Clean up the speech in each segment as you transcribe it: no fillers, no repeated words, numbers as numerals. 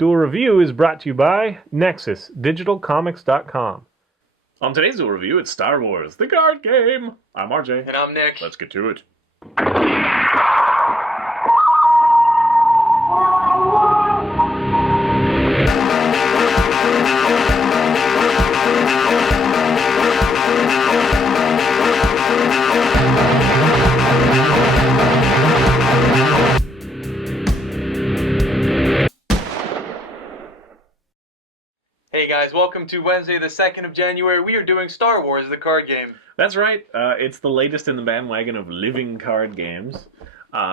Duel Review is brought to you by NexusDigitalComics.com. On today's Duel Review, it's Star Wars, the card game. I'm RJ. And I'm Nick. Let's get to it. Hey guys, welcome to Wednesday the 2nd of January. We are doing Star Wars, the card game. That's right. It's the latest in the bandwagon of living card games.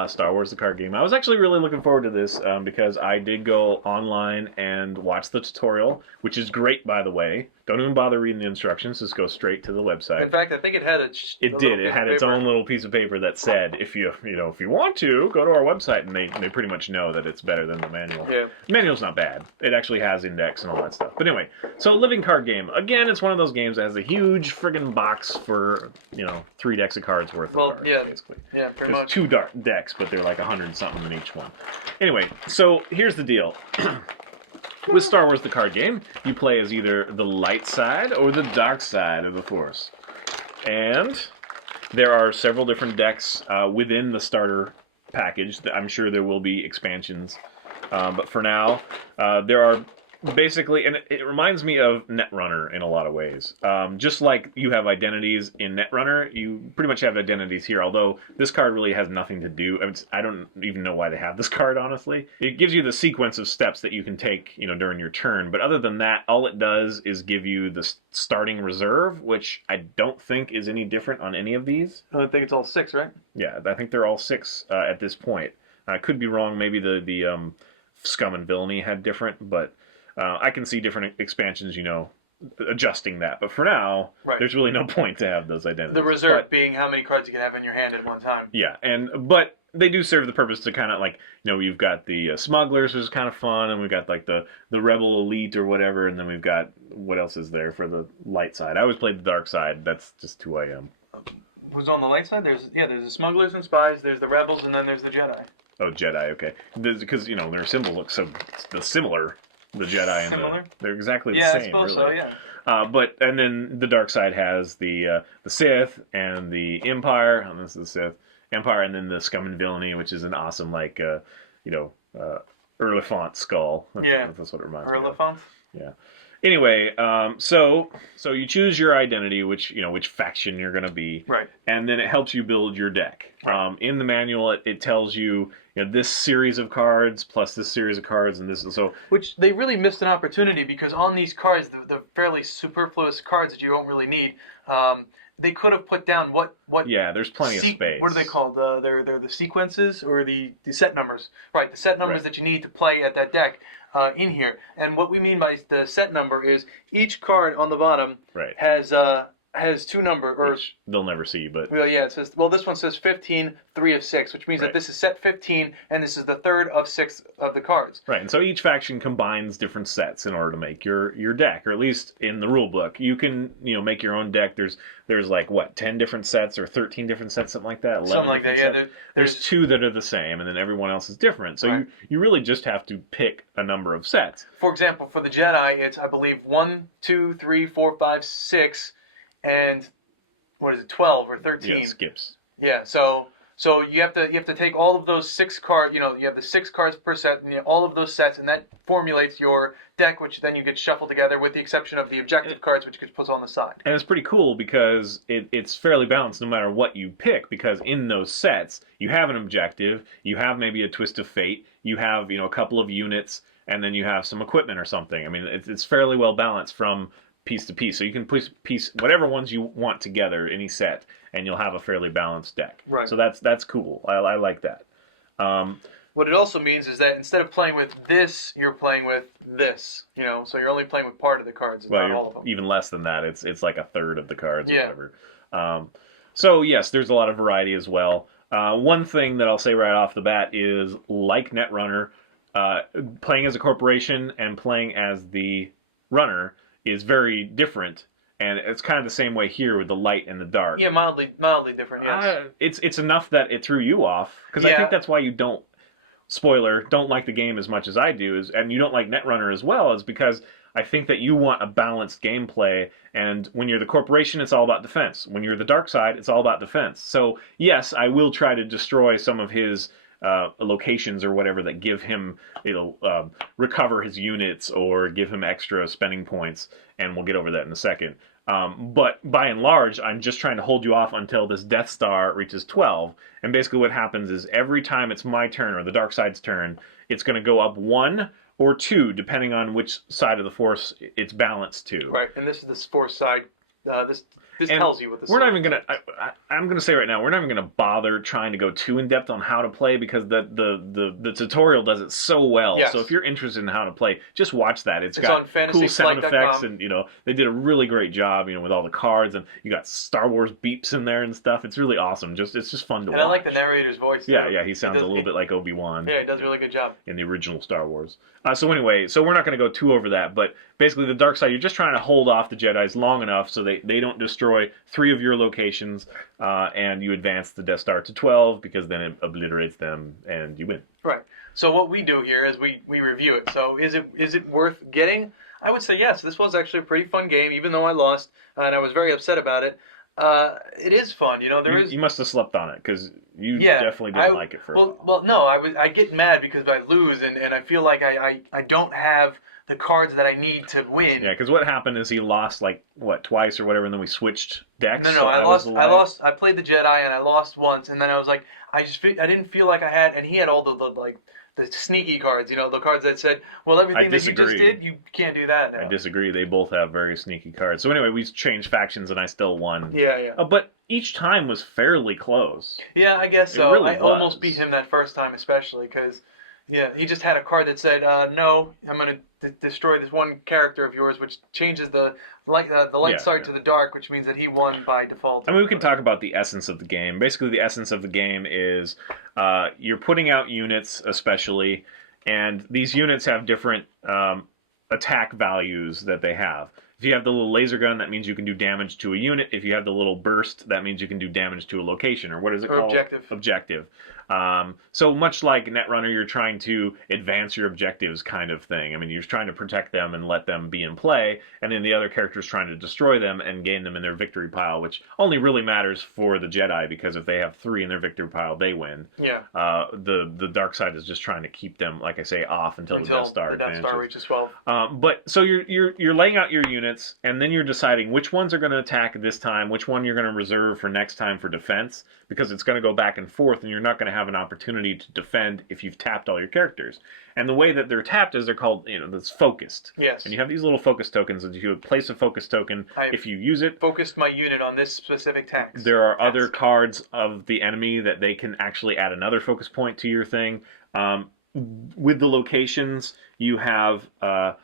Star Wars, the card game. I was actually really looking forward to this because I did go online and watch the tutorial, which is great, by the way. Don't even bother reading the instructions. Just go straight to the website. In fact, I think it had It did. It had its own little piece of paper that said, if you want to, go to our website, and they pretty much know that it's better than the manual. Yeah. The manual's not bad. It actually has index and all that stuff. But anyway, so living card game. Again, it's one of those games that has a huge friggin' box for, 3 decks of cards worth of cards, basically. Yeah, pretty There's much. 2 decks, but they're like 100-something in each one. Anyway, so here's the deal. With Star Wars the card game, you play as either the light side or the dark side of the Force. And there are several different decks within the starter package. I'm sure there will be expansions. But for now, there are basically, and it reminds me of Netrunner in a lot of ways. Just like you have identities in Netrunner, you pretty much have identities here, although this card really has nothing to do. I don't even know why they have this card, honestly. It gives you the sequence of steps that you can take, during your turn, but other than that, all it does is give you the starting reserve, which I don't think is any different on any of these. I think it's all 6, right? Yeah, I think they're all 6 at this point. I could be wrong. Maybe the Scum and Villainy had different, but I can see different expansions, adjusting that. But for now, There's really no point to have those identities. The reserve being how many cards you can have in your hand at one time. Yeah, but they do serve the purpose to kind of we've got the smugglers, which is kind of fun, and we've got like the rebel elite or whatever, and then we've got, what else is there for the light side? I always played the dark side. That's just who I am. Who's on the light side? There's the smugglers and spies, there's the rebels, and then there's the Jedi. Oh, Jedi, okay. Because, their symbols look so similar. The Jedi and they're exactly the same. Yeah, I suppose really. so, yeah. And then the dark side has the Sith and the Empire, and this is the Sith Empire, and then the Scum and Villainy, which is an awesome Erlefant skull. That's what it reminds me of. Erlefant? Yeah. Anyway, so you choose your identity, which faction you're going to be, right? And then it helps you build your deck. Right. In the manual, it tells you, this series of cards plus this series of cards, and this is so. Which they really missed an opportunity because on these cards, the fairly superfluous cards that you don't really need, they could have put down what. Yeah, there's plenty of space. What are they called? They're the sequences or the set numbers, right? The set numbers that you need to play at that deck. In here, and what we mean by the set number is each card on the bottom has 2 numbers, or which they'll never see, but it says, this one says 15, 3 of 6, which means that this is set 15, and this is the 3rd of 6 of the cards. Right, and so each faction combines different sets in order to make your deck, or at least in the rule book. You can make your own deck. There's 10 different sets or 13 different sets, something like that. 11 something like that. Yeah, there's 2 that are the same, and then everyone else is different. So you really just have to pick a number of sets. For example, for the Jedi, it's I believe 1, 2, 3, 4, 5, 6. And what is it, 12 or 13? Yeah, skips. Yeah, so you have to take all of those 6 cards. You have the 6 cards per set, and all of those sets, and that formulates your deck, which then you get shuffled together, with the exception of the objective cards, which gets put on the side. And it's pretty cool because it's fairly balanced no matter what you pick. Because in those sets, you have an objective, you have maybe a twist of fate, you have a couple of units, and then you have some equipment or something. I mean, it's fairly well balanced from piece to piece, so you can piece whatever ones you want together, any set, and you'll have a fairly balanced deck. Right. So that's cool. I like that. What it also means is that instead of playing with this, you're playing with this. So you're only playing with part of the cards, not all of them. Even less than that. It's like a third of the cards, or whatever. So yes, there's a lot of variety as well. One thing that I'll say right off the bat is, like Netrunner, playing as a corporation and playing as the runner is very different, and it's kind of the same way here with the light and the dark. Yeah, mildly different. Yes. It's enough that it threw you off, because I think that's why you don't spoiler, don't like the game as much as I do, and you don't like Netrunner as well, is because I think that you want a balanced gameplay, and when you're the corporation, it's all about defense. When you're the dark side, it's all about defense. So yes, I will try to destroy some of his locations or whatever that give him, recover his units or give him extra spending points, and we'll get over that in a second. But by and large, I'm just trying to hold you off until this Death Star reaches 12. And basically what happens is every time it's my turn or the dark side's turn, it's going to go up 1 or 2, depending on which side of the Force it's balanced to. Right, and this is the Force side. This tells you what the. We're not even gonna. I'm gonna say right now, we're not even gonna bother trying to go too in depth on how to play because the tutorial does it so well. Yes. So if you're interested in how to play, just watch that. It's got cool sound effects, and they did a really great job, with all the cards, and you got Star Wars beeps in there and stuff. It's really awesome. It's just fun to watch. And I like the narrator's voice. Yeah, he sounds a little bit like Obi-Wan. Yeah, he does a really good job in the original Star Wars. So anyway, we're not going to go too over that, but basically the dark side, you're just trying to hold off the Jedis long enough so they don't destroy 3 of your locations, and you advance the Death Star to 12 because then it obliterates them and you win. Right. So what we do here is we review it. So is it worth getting? I would say yes. This was actually a pretty fun game, even though I lost and I was very upset about it. It is fun, You must have slept on it because you definitely didn't like it for a while. Well, no, I get mad because I lose and I feel like I don't have the cards that I need to win. Yeah, because what happened is he lost twice or whatever, and then we switched decks. No, I lost. I played the Jedi and I lost once, and then I was like, I didn't feel like I had, and he had all the sneaky cards, the cards that said, well, everything that you just did, you can't do that now. I disagree. They both have very sneaky cards. So anyway, we changed factions and I still won. Yeah. But each time was fairly close. Yeah, I guess so. Really I almost beat him that first time, especially because, he just had a card that said, no, I'm going to destroy this one character of yours, which changes the light side to the dark, which means that he won by default. I mean, we can talk about the essence of the game. Basically, the essence of the game is you're putting out units, especially, and these units have different attack values that they have. If you have the little laser gun, that means you can do damage to a unit. If you have the little burst, that means you can do damage to a location, or what is it called? Objective. So much like Netrunner, you're trying to advance your objectives kind of thing. I mean, you're trying to protect them and let them be in play, and then the other character's trying to destroy them and gain them in their victory pile, which only really matters for the Jedi, because if they have 3 in their victory pile, they win. Yeah. The dark side is just trying to keep them, like I say, off until the Death Star reaches 12. But so you're laying out your units, and then you're deciding which ones are going to attack this time, which one you're going to reserve for next time for defense, because it's going to go back and forth, and you're not going to have an opportunity to defend if you've tapped all your characters. And the way that they're tapped is they're called, that's focused. Yes. And you have these little focus tokens, and you place a focus token. If you use it, focused my unit on this specific tax. There are other cards of the enemy that they can actually add another focus point to your thing. With the locations, you have a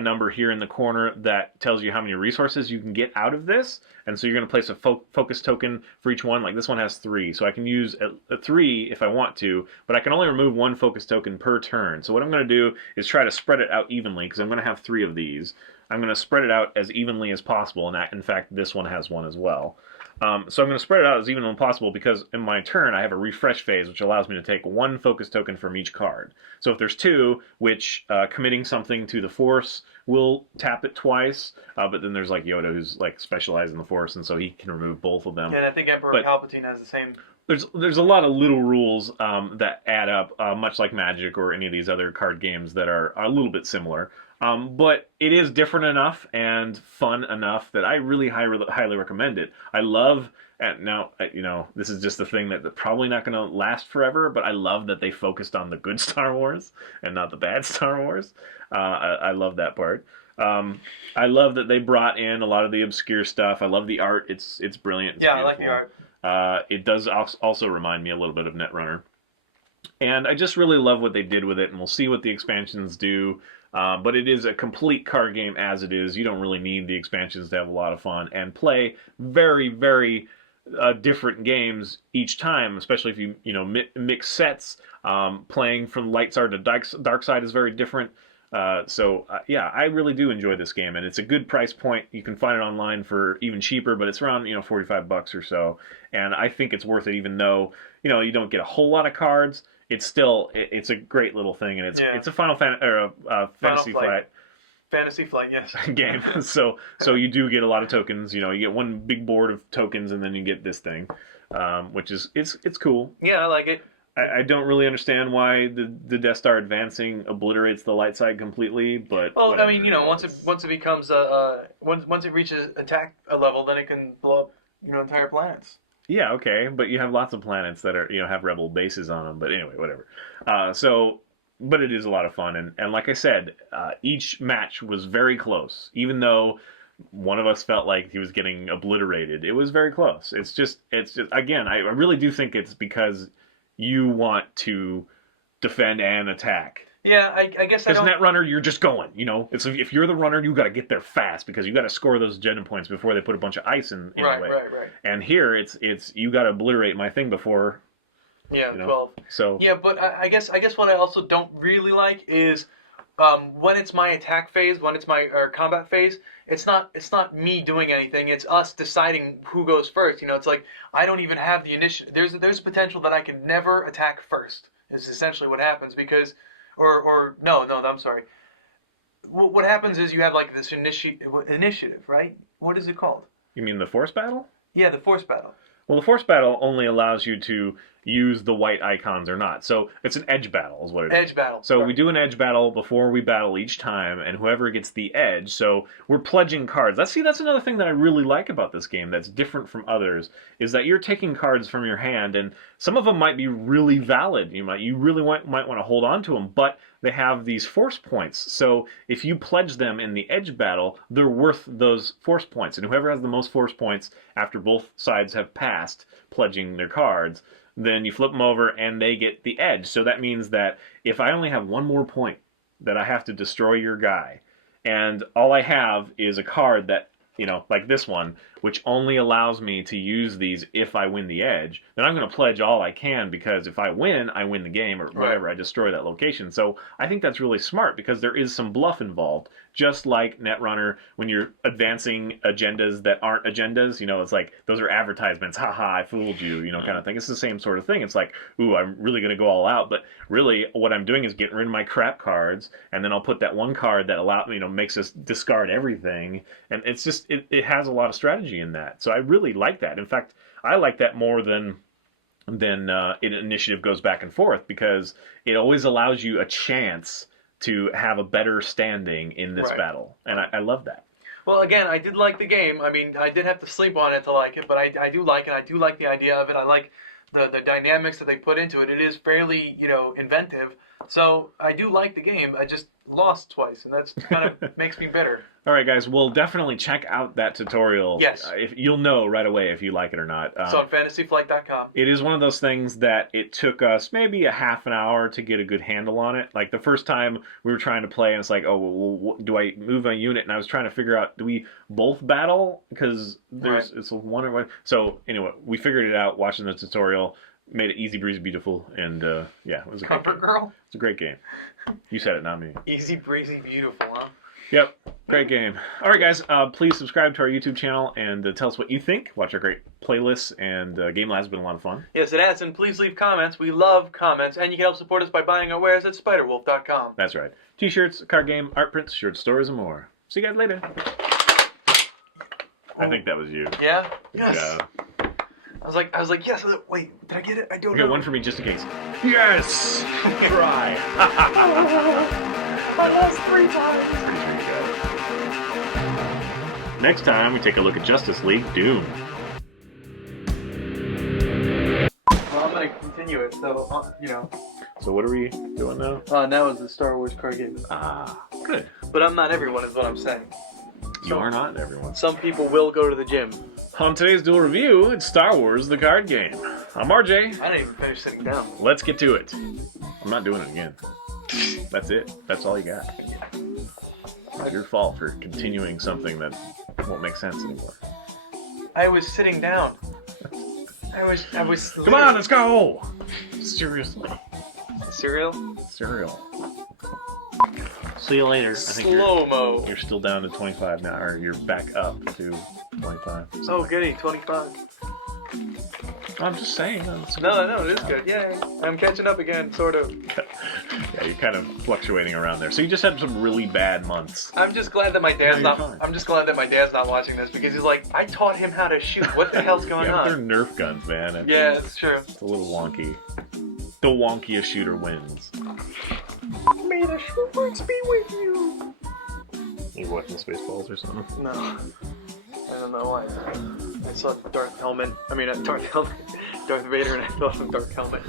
number here in the corner that tells you how many resources you can get out of this, and so you're going to place a focus token for each one. Like this one has 3, so I can use a 3 if I want to, but I can only remove 1 focus token per turn. So what I'm going to do is try to spread it out evenly, because I'm going to have 3 of these. I'm going to spread it out as evenly as possible, and in fact this one has 1 as well. So I'm going to spread it out as evenly as possible, because in my turn I have a refresh phase, which allows me to take 1 focus token from each card. So if there's 2, which committing something to the Force will tap it twice, but then there's like Yoda, who's like specialized in the Force, and so he can remove both of them. Yeah, and I think Emperor Palpatine has the same. There's a lot of little rules that add up, much like Magic or any of these other card games that are a little bit similar. But it is different enough and fun enough that I really highly recommend it. I love, and now, this is just a thing that's probably not going to last forever, but I love that they focused on the good Star Wars and not the bad Star Wars. I love that part. I love that they brought in a lot of the obscure stuff. I love the art. It's brilliant. It's beautiful. I like the art. It does also remind me a little bit of Netrunner. And I just really love what they did with it, and we'll see what the expansions do. But it is a complete card game as it is. You don't really need the expansions to have a lot of fun and play very, very different games each time, especially if you mix sets. Playing from light side to dark side is very different. Yeah, I really do enjoy this game, and it's a good price point. You can find it online for even cheaper, but it's around $45 or so, and I think it's worth it, even though you don't get a whole lot of cards. it's still it's a great little thing, and it's a Fantasy Flight. Fantasy Flight, yes. Game. So you do get a lot of tokens. You get one big board of tokens, and then you get this thing, which is it's cool. Yeah, I like it. I don't really understand why the Death Star advancing obliterates the light side completely, but whatever, I mean, once it becomes once it reaches attack a level, then it can blow up entire planets. Yeah, okay, but you have lots of planets that are have rebel bases on them. But anyway, whatever. But it is a lot of fun, and like I said, each match was very close. Even though one of us felt like he was getting obliterated, it was very close. It's just again, I really do think it's because you want to defend and attack. Yeah, I guess I don't... Because Netrunner, you're just going, if you're the runner, you got to get there fast because you got to score those agenda points before they put a bunch of ice in the way. Right. And here, it's you got to obliterate my thing before... Yeah, 12. So... Yeah, but I guess what I also don't really like is when it's my attack phase, when it's my combat phase, it's not me doing anything. It's us deciding who goes first. It's like I don't even have the initiative. There's potential that I can never attack first. Is essentially what happens because, no, I'm sorry. What happens is you have like this initiative, right? What is it called? You mean the force battle? Yeah, the force battle. Well, the force battle only allows you to use the white icons or not. So it's an edge battle is what it is. Edge battle. So we do an edge battle before we battle each time, and whoever gets the edge, so we're pledging cards. That's another thing that I really like about this game that's different from others, is that you're taking cards from your hand, and some of them might be really valid. You really might want to hold on to them, but they have these force points. So if you pledge them in the edge battle, they're worth those force points. And whoever has the most force points after both sides have passed pledging their cards, then you flip them over and they get the edge. So that means that if I only have one more point that I have to destroy your guy, and all I have is a card that, like this one, which only allows me to use these if I win the edge, then I'm going to pledge all I can, because if I win the game, or whatever, I destroy that location. So I think that's really smart, because there is some bluff involved. Just like Netrunner, when you're advancing agendas that aren't agendas, it's like, those are advertisements, haha, I fooled you, kind of thing. It's the same sort of thing. It's like, ooh, I'm really going to go all out, but really what I'm doing is getting rid of my crap cards, and then I'll put that one card that makes us discard everything, and it's just, it has a lot of strategy in that. So I really like that. In fact, I like that more than initiative goes back and forth, because it always allows you a chance to have a better standing in this battle. And I love that. Well, again, I did like the game. I mean, I did have to sleep on it to like it, but I do like it. I do like the idea of it. I like the dynamics that they put into it. It is fairly, inventive. So I do like the game. I just lost twice, and that's kind of makes me bitter. All right, guys, we'll definitely check out that tutorial. Yes. If you'll know right away if you like it or not. It's on fantasyflight.com. It is one of those things that it took us maybe a half an hour to get a good handle on it. Like the first time we were trying to play, and it's like, oh, well, do I move a unit? And I was trying to figure out, do we both battle? Because it's one or one. So anyway, we figured it out watching the tutorial. Made it easy breezy beautiful, and it was a Comfort Girl. It's a great game. You said it, not me. Easy breezy beautiful, huh? Yep, great game. All right, guys, please subscribe to our YouTube channel and tell us what you think. Watch our great playlists, and Game Lab's been a lot of fun. Yes, it has, and please leave comments. We love comments, and you can help support us by buying our wares at spiderwolf.com. That's right. T-shirts, card game, art prints, short stories, and more. See you guys later. I think that was you. Yeah. Good Yes. job. I was like, yes. Wait, did I get it? I don't You know. got one for me just in case. Yes! Try. I lost 3 times. Pretty sure you got it. Next time, we take a look at Justice League Doom. Well, I'm going to continue it, so, So what are we doing now? Now is the Star Wars card game. Ah, good. But I'm not everyone, is what I'm saying. You are not everyone. Some people will go to the gym. On today's Duel Review, it's Star Wars the card game. I'm RJ. I didn't even finish sitting down. Let's get to it. I'm not doing it again. That's it. That's all you got. Your fault for continuing something that won't make sense anymore. I was sitting down. I was. Come on, let's go! Seriously. Cereal? Cereal. See you later. I think Slow-mo. you're still down to 25 now, or you're back up to 25. Oh, goody, 25. I'm just saying. No, it is good. Yeah, I'm catching up again, sort of. Yeah, you're kind of fluctuating around there. So you just had some really bad months. I'm just glad that my dad's I'm just glad that my dad's not watching this because he's like, I taught him how to shoot. What the hell's going on? They're Nerf guns, man. Yeah, it's true. It's a little wonky. The wonkiest shooter wins. May the shooters be with you. You watching Spaceballs or something? No. I don't know why. I saw Darth Vader and I thought of Dark Helmet.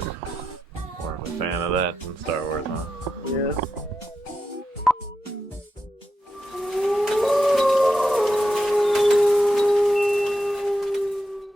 More of a fan of that than Star Wars, huh? Yeah.